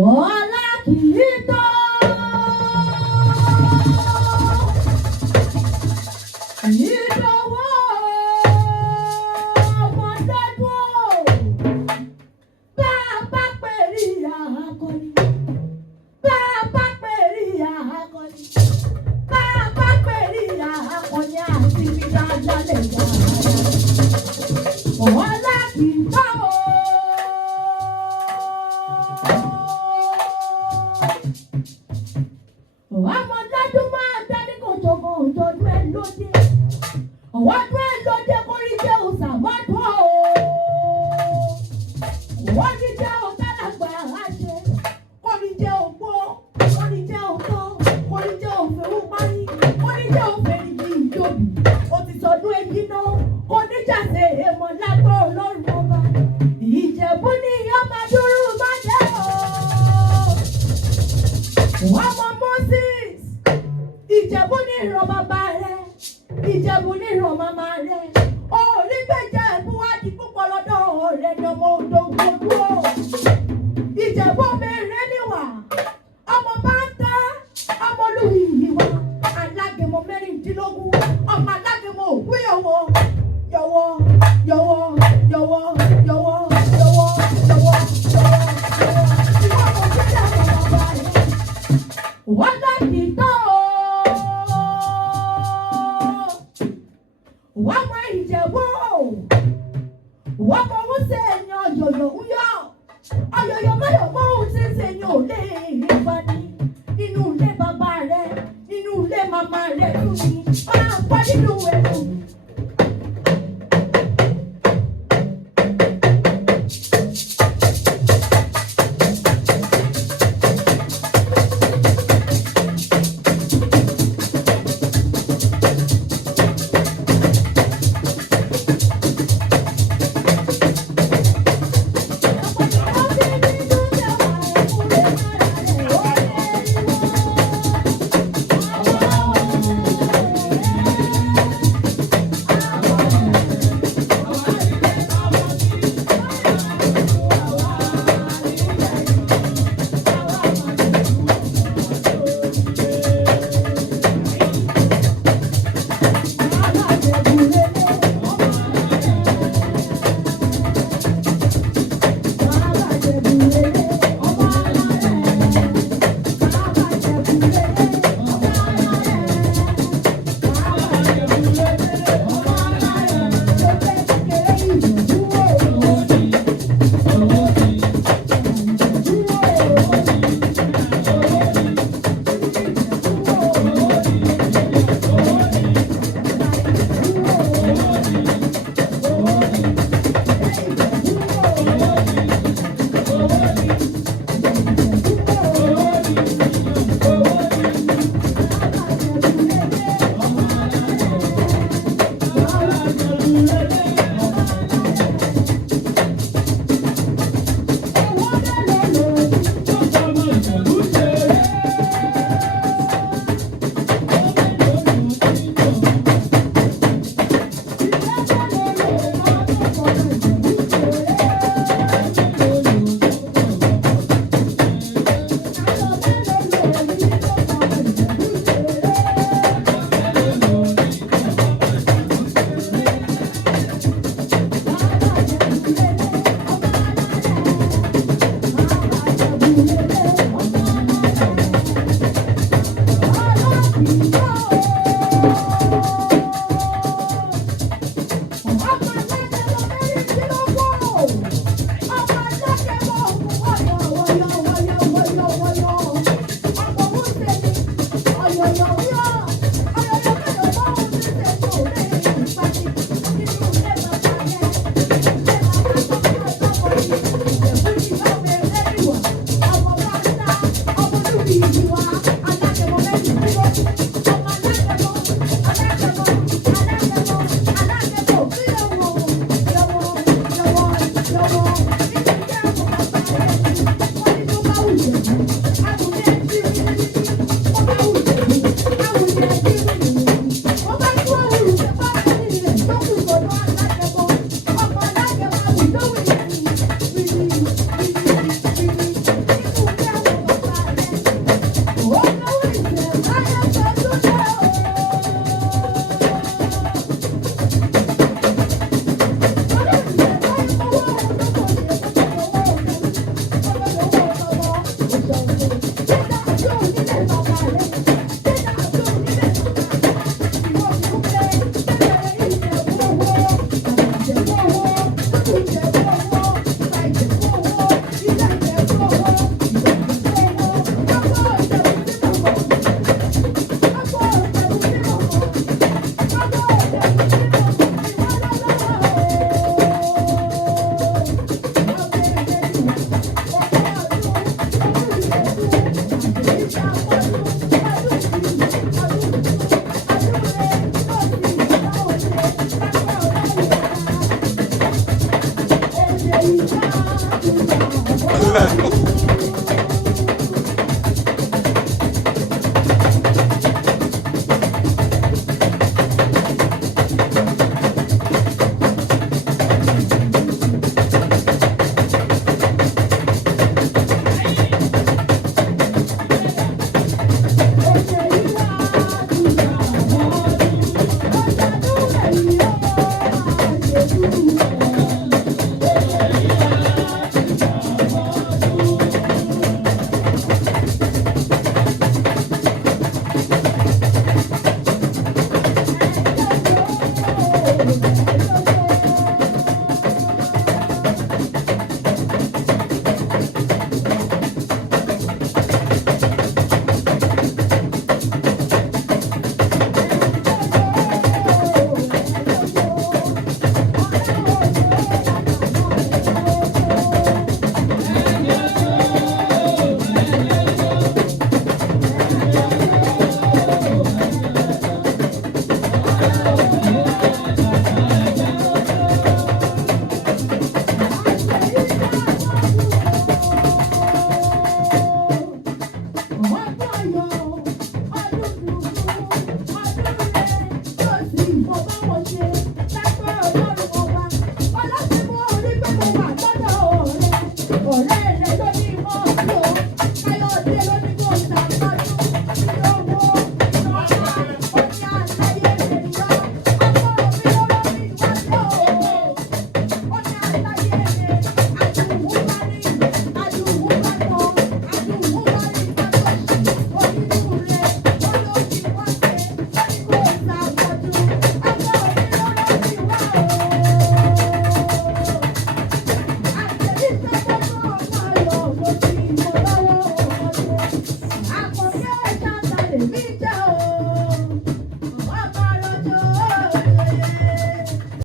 ọlá kì í tó. Ìdánwò ọmọdé dúró. Bá a bá pèrè àkọni. Bá a bá pèrè àkọni. Bá a bá pèrè àkọni àti ìdá lálẹ́ yá. Ọlá kì í tó. Ọmọdún máa dání kòjòkò òjòjú ẹ lóde. Ọwọ́dún ẹ lóde kórí jẹ́ òsàmọ́dún o. Wọ́n ní jẹ́ òtálàgbà àṣẹ. Kórí jẹ́ òpó. Kórí jẹ́ òtó. Kórí jẹ́ òfèrú parí. Kórí jẹ́ òfèrú ìjòbí. O ti sọdún èyí náà. Kò ní jàse èèmọ̀ lágbó Ọlọ́run ọba. Ìjẹ̀bú ni ọmọ dúró máa jẹ́ o. Ọmọ Moses. Ìjẹ̀bú ní ìran bàbá rẹ̀. Ìjẹ̀bú ní ìran màmá rẹ̀. Orí gbèjà ẹ̀bùn wá di púpọ̀ lọ́dọ̀ rẹ̀ ní ọmọ odò gbogbo. Ìjẹ̀bú mẹ́rin níwà. Ọmọ bá ń tẹ́. Ọmọ olúwi ìwà. Alágẹmọ mẹ́rìndínlógún. Ọmọ alágẹmọ òkú yọ̀wọ̀. Yọ̀wọ̀ yọ̀wọ̀ yọ̀wọ̀ yọ̀wọ̀ yọ̀wọ̀ yọ̀wọ̀ yọ̀wọ̀. Ìwọ kò sí ìyàwó bàbá rẹ̀. Wọ́n láti tán o. Wọ́n mọ lèmi